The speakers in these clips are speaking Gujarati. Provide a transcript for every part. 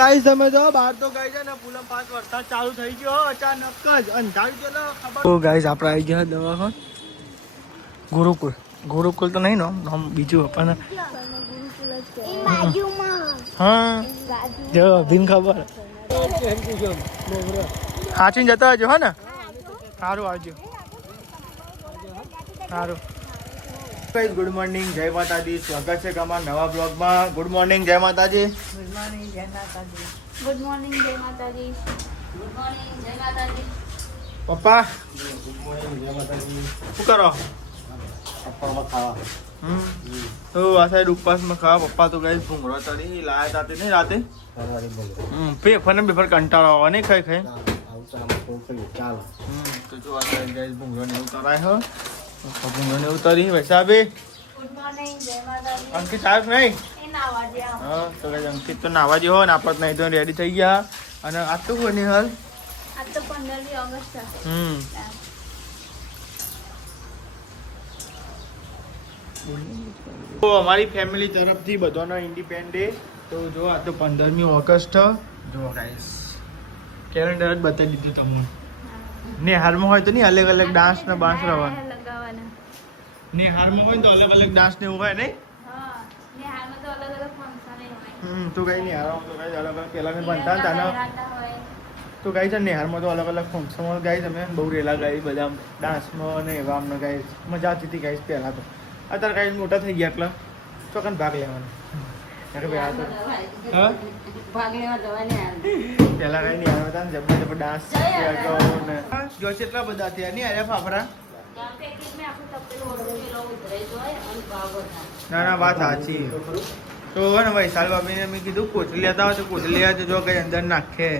ગાઈસ તમે જો બહાર તો ગઈ છે ને પૂનમ 5 વરસાદ ચાલુ થઈ ગયો અચાનક જ અંધારી ગયો ખબર. તો ગાઈસ આપણે આવી ગયા દવાખાન ગુરુકુળ. ગુરુકુળ તો નહીં નામ બીજું પણ હા જો ભીન ખબર સાચીને જતા હજો હા ને સારું આવજો સારું. ગુડ મોર્નિંગ જય માતાજી સ્વાગત છે અમારા નવા બ્લોગમાં. ગુડ મોર્નિંગ જય માતાજી. ગુડ મોર્નિંગ જય માતાજી. ગુડ મોર્નિંગ જય માતાજી. ગુડ મોર્નિંગ જય માતાજી. પપ્પા ગુડ મોર્નિંગ જય માતાજી. શું કરો? પપ્પામાં ખાવા તો આ સાઈડ ઉપવાસમાં ખાવા. પપ્પા તો ગઈ ભૂંગળો ચડી લાયા તાતે નહીં રાતે સવારે બોલો પેફર ને બેફર કંટાળો આવવા નહીં ખાઈ ખાઈ. ચાલો તો જો આ સાઈડ ગઈ ભૂંગળો ને ઉતારાય હો. ભૂંગળો ને ઉતારી વૈસાબે ગુડ મોર્નિંગ જય માતાજી. અંકિત સાહેબ નહીં એ નાવા જ્યાં હા તો કઈ અંકિત તો નાવા જેવો ને આપણે નહીં તો રેડી થઈ ગયા. અને આ તો કોઈ નહીં હાલ આજ તો 15મી ઓગસ્ટ છે. તો અમારી ફેમિલી તરફથી બધાનો ઇન્ડિપેન્ડ ડે. તો જો આ તો 15મી ઓગસ્ટ જો ગાઈસ કેલેન્ડર જ બતાવી દીધું તમને. ને હારમાં હોય તો નહીં અલગ અલગ ડાન્સ ને બાન્સ રવાનું. લગાવવાના. ને હારમાં હોય તો અલગ અલગ ડાન્સ ને એવું હોય નહીં. હા ને હાલમાં તો અલગ અલગ ફંક્શન હોય. તો કઈ નહીં હારમાં તો કઈ અલગ અલગ પેલા મેં બનતા હતા ને રાતા હોય. તો ગાઈ છે નેહારમાં તો અલગ અલગ ફંક્શનમાં ગાઈ તમે બહુ રેલા ગાઈ બધા ડાન્સમાં ને એવા અમને ગાઈ મજા આવતી હતી ગાઈ પહેલાં તો. અત્યારે ગાઈ મોટા થઈ ગયા એટલે ચોકન ભાગ લેવાનો. હા ભાગ લેવા જવાની હાલ. પહેલા કઈ નહીં આવ્યા હતા ને જબર જબર ડાન્સ જો છે એટલા બધા થયા નહીં આવ્યા ફાફરા. ના ના વાત સાચી. તો ને વૈશાલ બાબીને મેં કીધું કોથળી લેતા હોય તો કોથળી લેવા જો કઈ અંદર નાખે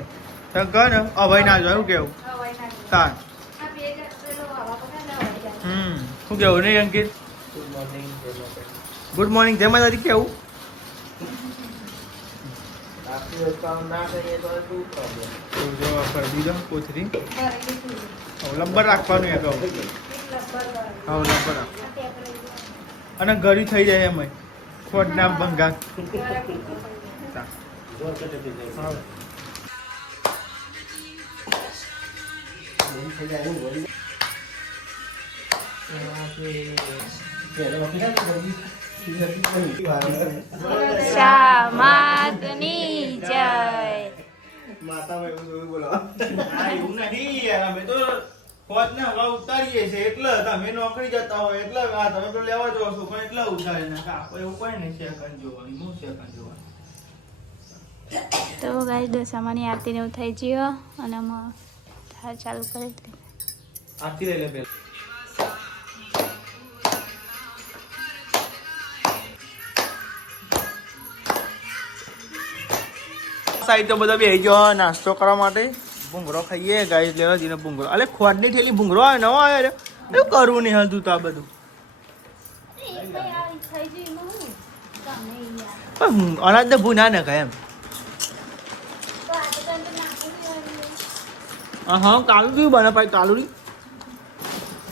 તો કહો ને અભય ના જો એવું કેવું તાર શું કેવું નહીં અંકિત? ગુડ મોર્નિંગ જય માતાજી. ગુડ મોર્નિંગ જય માતાજી કેવું? રાત્રિ વચમાં ના કરીએ તો શું પ્રોબ્લેમ? તો જો કરી દીધો કોથળી. લંબર રાખવાનું એ કહું. હા લંબર રાખ અને ગળી થઈ જાય એમ ખોટ ના ભંગા. જોર કટે થઈ જાય. બેન થઈ જાય એવું વળી. શામાતની જય. માતામાં એવું જોયું બોલો. એવું નહીં યાર અમે તો ખોટ ને હવા ઉતારીએ છે એટલે તમે નોકરી જતા હોય એટલે આ તમે તો લેવા જાવ છો પણ એટલા ઉતારી નાખે. આપણે એવું કોઈ નહીં સેકન્ડ જોવાની હું સેકન્ડ જોવાની. તો ગાઈસ દશામાની આરતી ને એવું થઈ ગયો અને અમે થાળ ચાલુ કરી દીધી. આરતી લઈ લે પેલા. સાઈડ તો બધા બેસી ગયો નાસ્તો કરવા માટે. ભૂંગળો ખાઈએ ગાઈસ લેવા જઈને ભૂંગળો. અલે ખોટની થેલી ભૂંગળો આવે નવો આવ્યો એવું કરવું નહીં હાલતું તો આ બધું. પણ અનાજ ને ભૂ ના નખાય એમ. હા કાલુ કેવું બને ભાઈ કાલુરી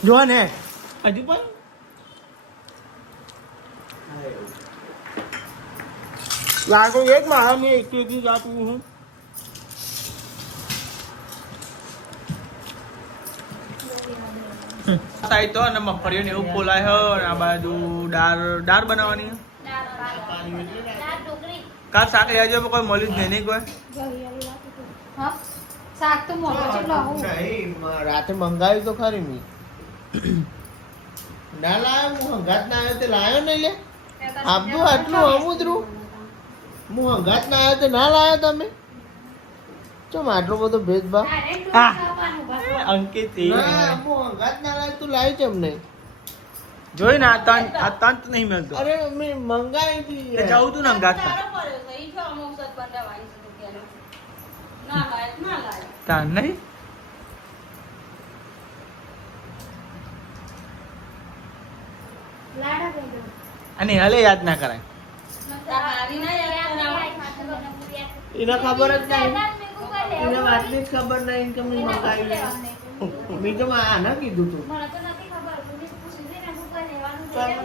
જો ને હજુ પણ લાગો એક મારા મેં એક આપું હું. સાઈડ તો અને મગફળીઓ ને એવું ફોલાય હો અને આ બાજુ દાળ બનાવવાની હે. કાલ શાક લેજો કોઈ મળ્યું જ નહીં કોઈ. શાક તો મોટો છે નહીં રાતે મંગાવ્યું તો ખરી મેં. ના લાવ્યો હું હંગાત ના આવ્યો તે લાવ્યો નહીં લે. આપતું આટલું અમુદરું હું હંગાત ના આવ્યો તે ના લાવ્યો તમે. ચમ આટલો બધો ભેદભાવ. અંકિત ના હું હંગાત ના લાવ્યો તું લાવ્યો ચમ નહીં. જોઈ ને આ તંત નહીં મળતો. અરે મેં મંગાવી હતી. જવું તું ને અંગાત તાન નહીં. અને હલે યાદ ના કરાય. એને ખબર જ નહીં. એને વાતની જ ખબર નહીં કે મેં મંગાવી. મેં તો આના કીધું તું.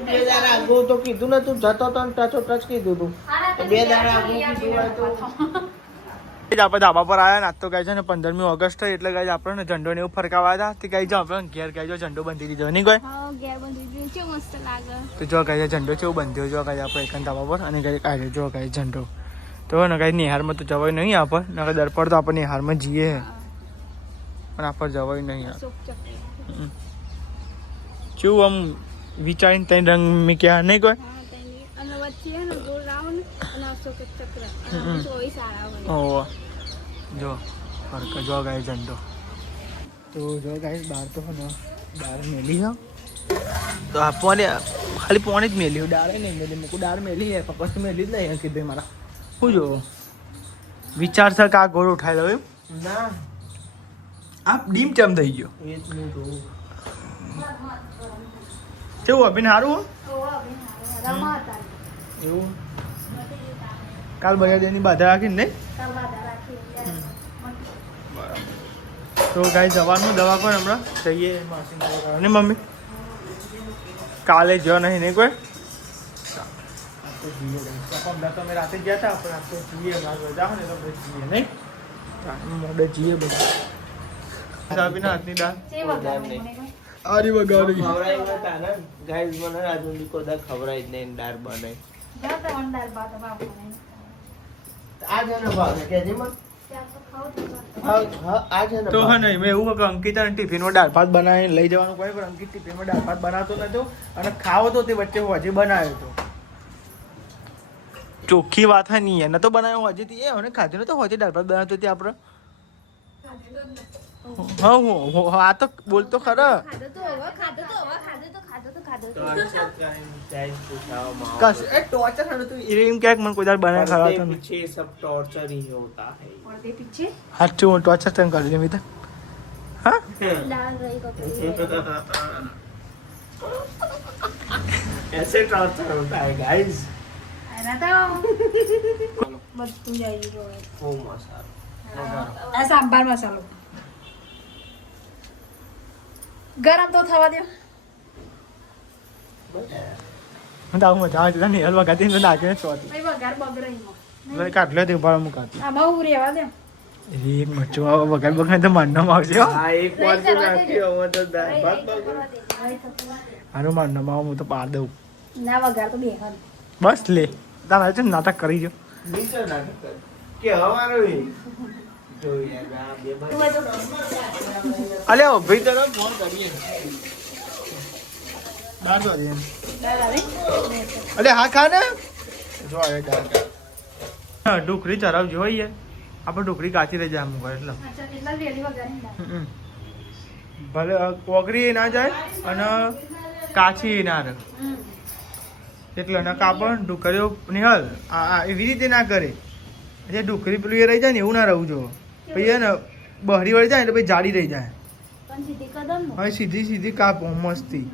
બે દાડા આગળ તો કીધું ને તું જતો તો ટચ કીધું તું. બે દાડા આગળ કીધું હોય તો આપણે ધાબા પર આવ્યા ને આજ તો ગાય છે ને 15મી ઓગસ્ટ એટલે ગાય આપણે ઝંડો ને એવું ફરકાવા હતા તે ગાય જો આપણે ઘેર ગાય જો ઝંડો બંધી દીધો નહીં કોઈ હા ઘેર બંધી દીધું છે મસ્ત લાગે તો જો ગાય ઝંડો કેવો બંધ્યો જો ગાય આપણે એક ધાબા પર અને ગાય કાઢ્યો જો ગાય ઝંડો તો ને ગાય નિહારમાં તો જવાય નહીં આપણે નકર દરપડ તો આપણે નિહારમાં જઈએ પણ આપણે જવાય નહીં અશોક ચક્ર કેવું આમ વિચારીને તઈ રંગ મેં ક્યાં નહીં કોઈ હા તેની અને વચ્ચે હે ને ગોળ રાઉન્ડ અને અશોક ચક્ર અને ચોવીસ સારા હોય ઓહો જો ફરકા જો ગાય ઝંડો તો જો ગાય બહાર તો ને બહાર મેલી હા તો આ પોને ખાલી પોને જ મેલ્યું ડાળે નહીં મેલી મૂકું ડાળ મેલી હે પપ્પા તો મેલી જ નહીં કીધું મારા શું જો વિચાર છે કે આ ગોળ ઉઠાઈ લો એમ ના આ ડીમ ચમ થઈ ગયો એ જ નહીં જોવું કેવું અભિન સારું રમત એવું કાલ બધા દેની બાધા રાખીને નહીં તો ગાય જવાનું દવા પર હમણાં જઈએ માસીને દવા કરવા ને મમ્મી કાલે જો નહીં નહીં કોઈ તમે રાતે ગયા હતા પણ આપણે જઈએ રજા ને તો જઈએ નહીં મોડે જઈએ બધા સાબીના હાથની દાળ આરી વગાડી ખવડાવી તાને ગાઈસ મને આજુ કોદા ખવડાવી જ નહીં દાળ બનાવી આ છે ને ભાવ કે જે મન હા આ છે ને તો હા નહીં મેં એવું કે અંકિતા ટિફિનમાં દાળ ભાત બનાવીને લઈ જવાનું કોઈ પણ અંકિત ટિફિનમાં દાળ ભાત બનાવતો નતો અને ખાવો તો તે વચ્ચે હજી બનાવ્યો હતો ચોખ્ખી વાત હે નહીં એને તો બનાવ્યો હજી એ હવે ખાધું તો હજી દાળ ભાત બનાવતો તે આપણે હા હું આ તો બોલતો ખરા કશ એ ટોર્ચર હે તું એમ ક્યાંક મને કોઈ દાળ બનાવી ખાવા તો पीछे सब टॉर्चर ही होता है હાચું હું ટોર્ચર તને કરી દઉં મિતા હા ऐसे टॉर्चर होता है गाइस वो मसाला सांबार मसालो ગરમ તો થવા દો હું તો મજા આવે છે હલવા કાઢી ને નાખીને ચોથી ભાઈ વઘાર બગડે કાઢલો તે ભાવ હું કાઢી આમાં હું રેવા દે એક મચ્છું આવે વગર બગડે તો માનવામાં આવશે હો हाँ एक बार जो नाखी हो तो दाल भात बगड़ આનું માનવામાં આવે હું તો પાડ દઉં ના વઘાર તો બેહન બસ લે તારા છે ને નાટક કરી જો नीचे ना के हमारो ही जो यार आ बे અલે ભાઈ તરફ ફોન કરીએ દાળ દો દે અલે હા ખા ને જો આવે દાળ હા ઢોકળી ચરાવ જોઈએ આપણે ઢોકળી કાચી રહી જાય અમુક વાર એટલે એટલા વેલી વઘારી ભલે ઓગળી ના જાય અને કાચી ના રહે એટલે ના કાપડ ઢોકળીઓ નિહાળ આ એવી રીતે ના કરે જે ઢોકળી પેલું એ રહી જાય ને એવું ના રહું જો પછી ને બહરી વળી જાય ને પછી જાડી રહી જાય પણ સીધી કદમ હવે સીધી સીધી કાપો મસ્તી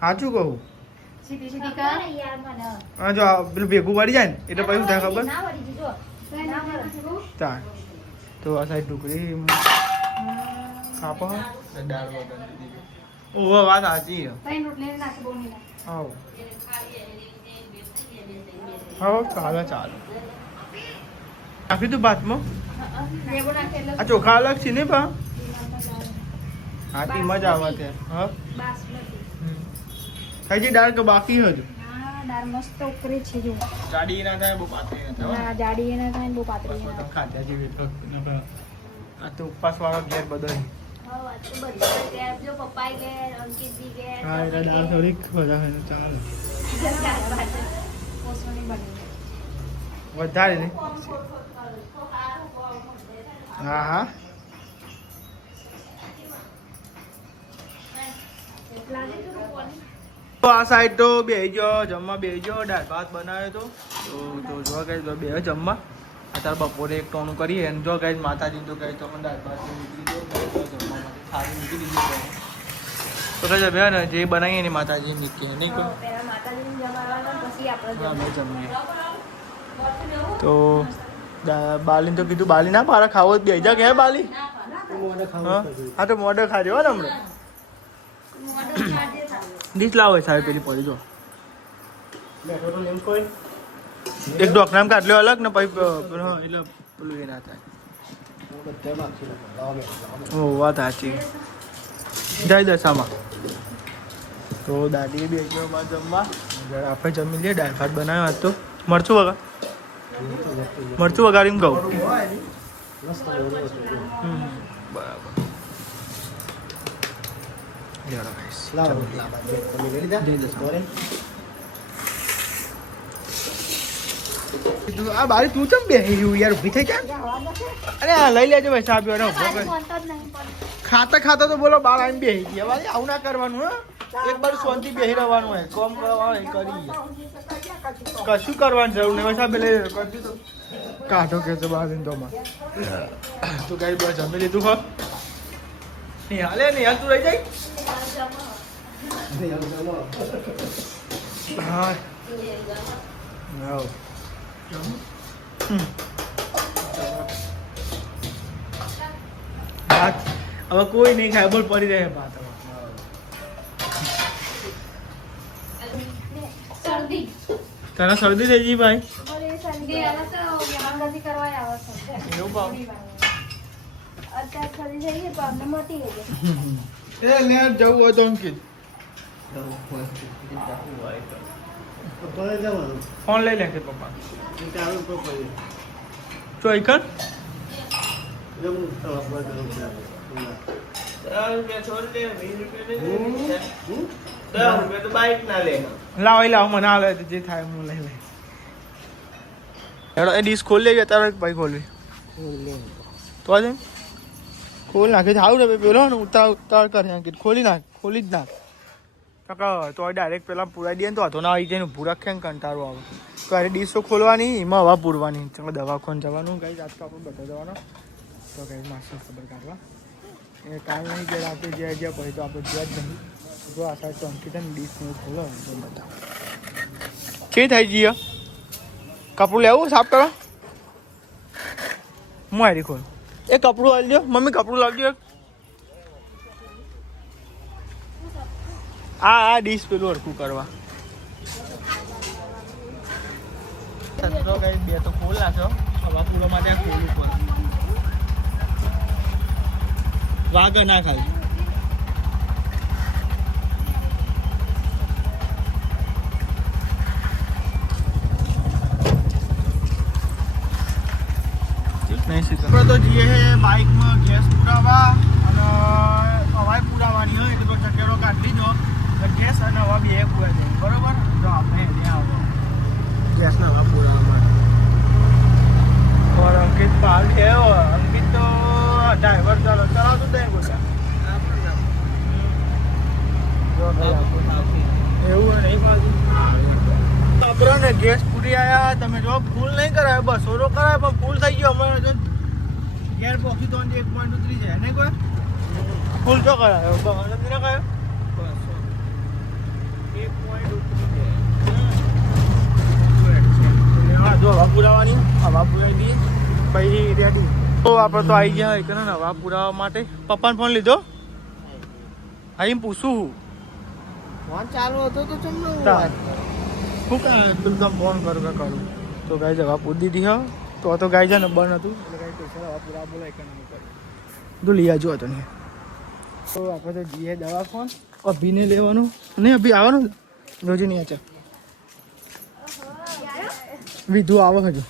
સાચું કહું સીધી સીધી કર યાર મને હા જો આ પેલું ભેગું વળી જાય ને એટલે પછી શું થાય ખબર ના વળી દીધો ના વળી તા તો આ સાઈડ ઢોકળી કાપો દાળ ઓહો વાત સાચી તઈ રોટલી નાખી બહુ નહીં આવો હા ચાલે ચાલે નાખી તું ભાતમાં રેવો નાખે એટલે આ ચોખા અલગ છે ને પા હા તી મજા આવે ત્યાં હા બાસમતી થઈ ગઈ દાળ કે બાકી હજુ હા દાળ મસ્ત ઉકળી છે જો જાડી ના થાય બહુ પાતળી ના થાય ના જાડી એને થાય બહુ પાતળી એને ખાધા જેવી તો આ તો ઉપવાસ વાળો ઘેર બધો હા તો બધા ઘેર જો પપ્પાઈ ઘેર અંકિતજી ઘેર હા એટલે દાળ થોડીક વધારે ચાલે કોસોની બની વધારે ને હા હા તો આ સાઈડ તો બેહજો જમવા બેહજો દાળ ભાત બનાવ્યો તો જો કઈ બે જમવા અત્યારે બપોરે એક ટોણું કરીએ અને જો કઈ માતાજી તો કઈ તો દાળ ભાત મૂકી દીધો જમવા માટે થાળી મૂકી દીધી તો કઈ બે ને જે બનાવીએ ને માતાજી નીકળીએ નહીં કોઈ પહેલા માતાજીને જમાડવાના પછી આપણે અમે જમીએ તો બાલીને તો કીધું બાલી ના મારા ખાવો જ બે જા કે હે બાલી હા તો મોઢે ખાજો હો ને હમણાં ડીશ લાવો સાહેબ પેલી પડી જો એક ડોકનામ કાઢલ્યો અલગ ને પછી એટલે પેલું એ ના થાય. બધા માગશું લાવો બે ઓ વાત સાચી. જય દશામાં. તો દાદીએ બી એક બાદ જમવા આપણે જમી લઈએ. દાળ ભાત બનાવ્યો આજ તો. મરચું વગાડીને કહું. બરાબર. લાવો તમે લઈ લીધા જય દશા. બોલે આ બારી તું ચમ બેહી રહ્યું યાર? ઊભી થઈ જા. અરે આ લઈ લેજો ભાઈ ચા પીવાનો. ખાતા ખાતા તો બોલો બાર આવીને બેહી ગયા. ભાઈ આવું ના કરવાનું. હા એક બાર શાંતિ બેહી રહેવાનું હોય. કોમ કરવાનું કરી કશું કરવાની જરૂર નહીં. બસ આ પેલે કરી દીધું કાઢો કે છે બાર ઇન્દોમાં. તો કઈ બસ જમી લીધું હો. નિહાલે નિહાલ તું રહી જાય. હા ભાત હવે કોઈ નહીં ખાય. બોલ પડી રહે ભાત. શરદી તને શરદી થઈ ગઈ ભાઈ? શરદી આવે તો મહાંગાથી કરવા આવે છે એવું ભાવ અત્યારે શરદી થઈ ગઈ તો અમને મટી ગઈ એ લે જવું હોય તો અંકિત ફોન લઈ લે કે પપ્પા ચોઈકન લાવ મને હાલે જે થાય હું લઈ લઈ. એ ડીશ ખોલી લેજે તારે ભાઈ ખોલવી તો આજે ખોલી નાખી સારું ને પેલો ને ઉતાર કરે અંકિત ખોલી નાખ ખોલી જ નાખ કાકા તો ડાયરેક્ટ પેલા પુરાઈ દઈએ ને તો હાથો ના આવી જાય ને ઊભું રાખે ને કંટાળો આવે તો અરે ડીશો ખોલવાની એમાં હવા પૂરવાની ચાલો દવાખાને જવાનું ગાઈ આજ તો આપણે બધા જવાનો તો ગાઈ માસી ખબર કાઢવા એ કાલ નહીં ગયા રાતે જ્યાં જ્યાં પછી તો આપણે જ્યાં જ નહીં જો આ સાઈડ તો અંકિત ને ડીશનું ખોલો તો બધા કે થઈ જઈએ કપડું લેવું સાફ કરવા હું હારી ખોલ એ કપડું હાલ દો મમ્મી કપડું લાવજો એક આ ડીશ પેલું હરખું કરવા બે તો ખોલ નાખો હવા પૂરો માટે ખોલવું પડે વાગ ના ખાલી આપણે તો જઈએ છે બાઇકમાં ગેસ પુરાવા અને હવાઈ પુરાવાની હોય એટલે તો ચકેડો કાઢી દો ગેસ અને હવા બે પૂરા જાય બરોબર તો આપણે ત્યાં આવો ગેસના હવા પુરાવા માટે અંકિત પાલ છે અંકિત તો ડ્રાઈવર ચલાવતું દે બોલા એવું નહીં પાછું આપણે ગેસ પૂરી આવ્યા તમે જો ફૂલ નહીં કરાય બસ ઓરો કરાય પણ ફૂલ થઈ ગયો અમારે જો ગેર પહોંચી તો 1 પોઈન્ટ ઉતરી જાય નહીં કોઈ ફૂલ તો કરાયો બસ નથી ના કરાયો બસ 1 પોઈન્ટ ઉતરી જાય જો હવા પુરાવાની હવા પુરાવી દઈએ પછી રેડી તો આપણે તો આવી ગયા એક ને હવા પુરાવા માટે પપ્પાને ફોન લીધો અહીં પૂછું ફોન ચાલુ હતો તો ચમ ન શું કાંઈ તું ફોન કરું કે કરું તો ગાય જવા પૂરી દીધી હા તો ગાય છે ને બંધ હતું એટલે ગાય પૈસા હવા પૂરા બોલાય કે નહીં કરે તું લઈ આવજો હતો ને તો આપણે તો જઈએ દવા ફોન અભીને લેવાનું નહીં અભી આવવાનું જોજે નહીં આચા વિધુ આવો હજુ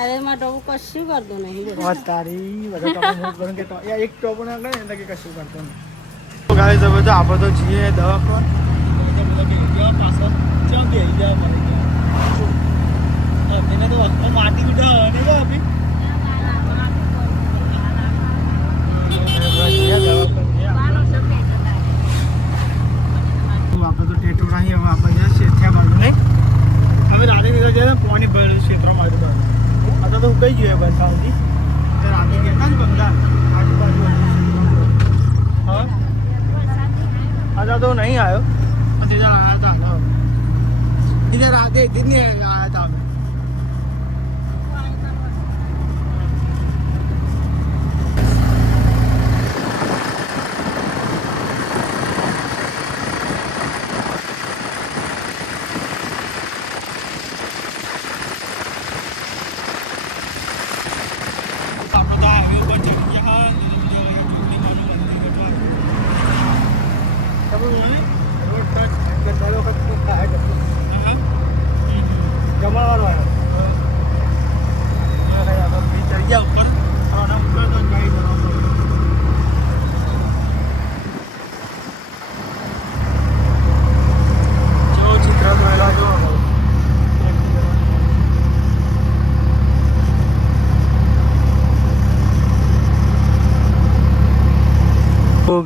અરે માં ટોપ કશું કરતો નહીં તારી બધા એક ટોપ ના કરે ને કે કશું કરતો નહીં તો ગાય તો બધા આપણે તો જઈએ દવા ફોન પાછળ ક્યાં બે એને તો માટી ઉઠા નહીં તો અભી આપણે તો ટેટોડા અહીં હવે આપણે શેઠિયા બાજુ નહીં અમે રાતે નીકળ જાય પાણી ભરેલું ક્ષેત્રમાં આવ્યું હતા તો કઈ જોઈએ બસ સાઉથી રાતે ગયા હતા ને બધા આજુબાજુ હા આજે તો નહીં આવ્યો પણ આવ્યા હતા એને રાતે જ નહીં આવ્યા હતા અમે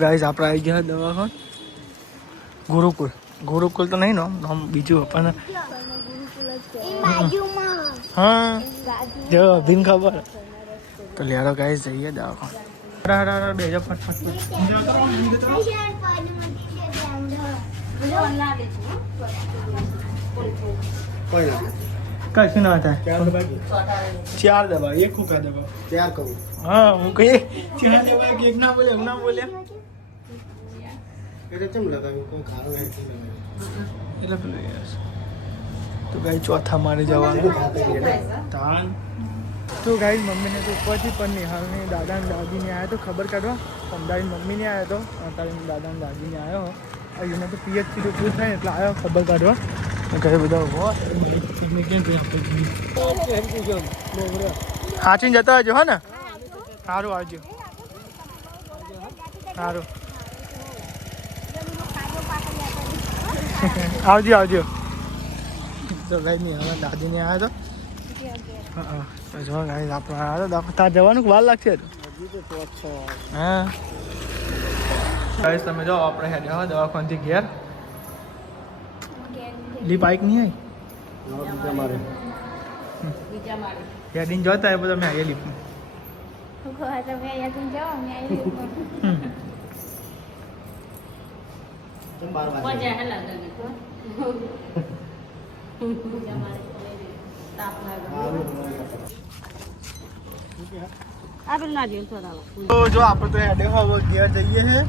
ગાઈસ આપણે આવી ગયા દવાખાન ગુરુકુલ. ગુરુકુલ તો નહીં નામ બીજું પણ હા જો અભિન ખબર તો લેડો ગાઈસ જઈએ દવાખાન. બેજો ફટફટ કશું ના થાય. 4 દવા 1 ખૂકા દવા 4 કહું. હા હું કહીએ 4 દવા એક ના બોલે ના બોલ્યા એટલે ચમ લગાવ્યું કોઈ ખારું નથી લગાવ્યું. એટલે પેલું યાર તો ગાઈ ચોથા મારે જવાનું તાન. તો ગાઈ મમ્મીને તો ઉપરથી પણ નિહાળને દાદા ને દાદીને આવ્યા તો ખબર કાઢવા. અમદાવાદ મમ્મીને આવ્યો તો અત્યારે દાદા ને દાદીને આવ્યો. એને તો પીએચસી તો પૂરું થાય ને એટલે આવ્યો ખબર કાઢવા. ઘરે બધા સાચીને જતા હજો હા ને. સારું આવજો સારું આવજો. તો ગાઈ નહીં હવે દાદીને આવ્યા તો હા તો જો ગાઈ આપણે આવ્યા તો તાર જવાનું વાર લાગશે. હા ગાઈસ તમે જો આપણે હેડ્યા હોય દવાખાનથી ઘેર. લીપ આઈક નહીં આવી હેડીને જોતા એ બધા મેં આવી લીપમાં. આપેલ ના જોઈએ થોડા. તો જો આપણે તો હેડે હવે ઘેર જઈએ છે.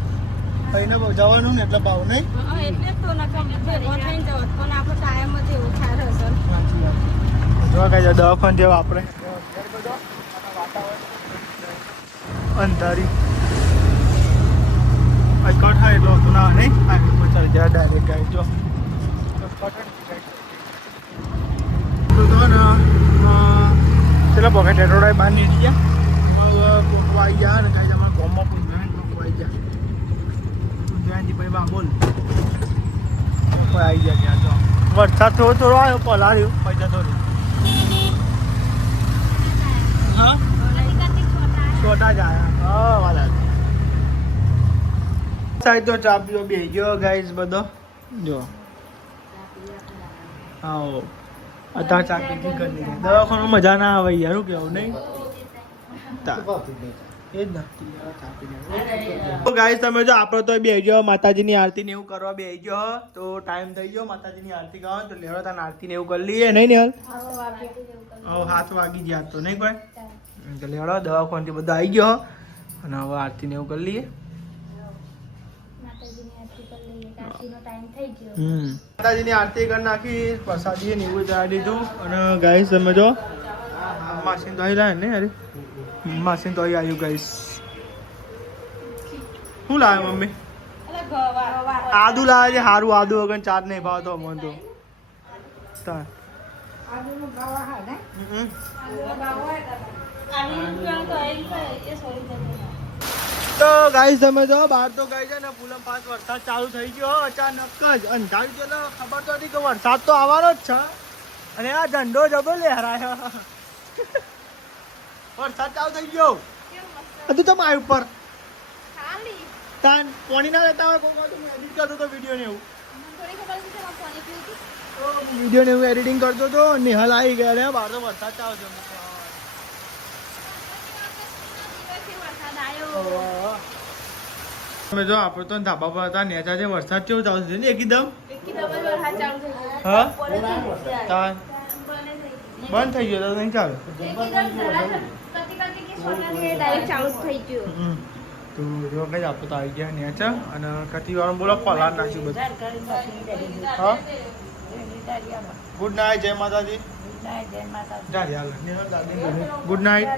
કઈને જવાનું ને એટલે ભાવ નહીં. એટલે તો પણ આપણે ટાઈમ જ એવું થાય હશે. જો કઈ દવાખાન જેવા આપણે અંધારી કટ થાય એટલો તો ના નહીં ચાલી જાય ડાયરેક્ટ ગાઈ જો પેલા પોકેટ હેઠોડા બહાર નીકળી ગયા પોકવા આવી ગયા ને ગાઈ અમારા ગામમાં પોકવા આવી ગયા પછી બા બોલ આવી ગયા ત્યાં જો વરસાદ થોડો આવ્યો પલાળ્યું પૈસા થોડું હા છોટા જ આવ્યા હા વાલા સાહેબ તો ચા પીવો બે ગયો ગાઈસ બધો જો આવો અત્યારે ચા પી કરી લીધી. દવાખાનું મજા ના આવે યાર શું કેવું નહીં એ જ ના ગાઈસ તમે જો આપણે તો બે ગયો માતાજીની આરતી ને એવું કરવા બે ગયો તો ટાઈમ થઈ ગયો માતાજીની આરતી ગાવા તો લેવડો તાન આરતી ને એવું કરી લઈએ નહીં ને હાલ 7 વાગી ગયા તો નહીં કોઈ તો લેવડો દવાખાનથી બધા આવી ગયો અને હવે આરતી ને એવું કરી લઈએ. માતાજીની આરતી કરી નાખી પ્રસાદી ને એવું ચડાવી દીધું અને ગાઈસ તમે જો માસીન તો આવી લાવે ને અરે માસીન તો આવી આવ્યું ગાઈસ. શું લાવે મમ્મી? આદુ લાવે છે સારું આદુ વગર ચાટ નહીં ભાવતો મને તો. તો ગાઈસ તમે જો બહાર તો ગઈ છે ને પૂનમ 5 વરસાદ ચાલુ થઈ ગયો અચાનક જ અંધારી તો ખબર તો હતી કે વરસાદ તો આવવાનો જ છે અને આ ઝંડો જબો લહેરાયો વરસાદ ચાલુ થઈ ગયો હતું તો મારી ઉપર તાન પાણી ના લેતા હોય કોઈ તો એડિટ કરતો હતો વિડીયો ને એવું વિડીયો ને એવું એડિટિંગ કરતો હતો નિહાલ આવી ગયા રે બહાર તો વરસાદ ચાલુ છે. તમે જો આપણે તો ધાબા પર હતા નેચા છે વરસાદ કેવો ચાલુ છે ને એકદમ હા બંધ થઈ ગયો તો નહીં ચાલુ તો જો કઈ આપણે તો આવી ગયા નેચા અને કતી વાર બોલો પલાર નાખ્યું બધું. હા ગુડ નાઇટ જય માતાજી. ગુડ નાઇટ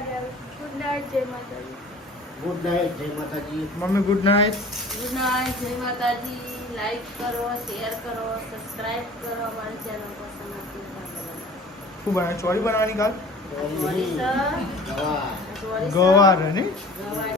ગુડ નાઇટ જય માતાજી. Mummy good night. Good night જય માતાજી. લાઈક કરો શેર કરો સબસ્ક્રાઇબ કરો અમારી ચેનલ પસંદ આવતી શું બનાવે ચોળી બનાવવાની કાલ હોય ગવાર ગવાર ને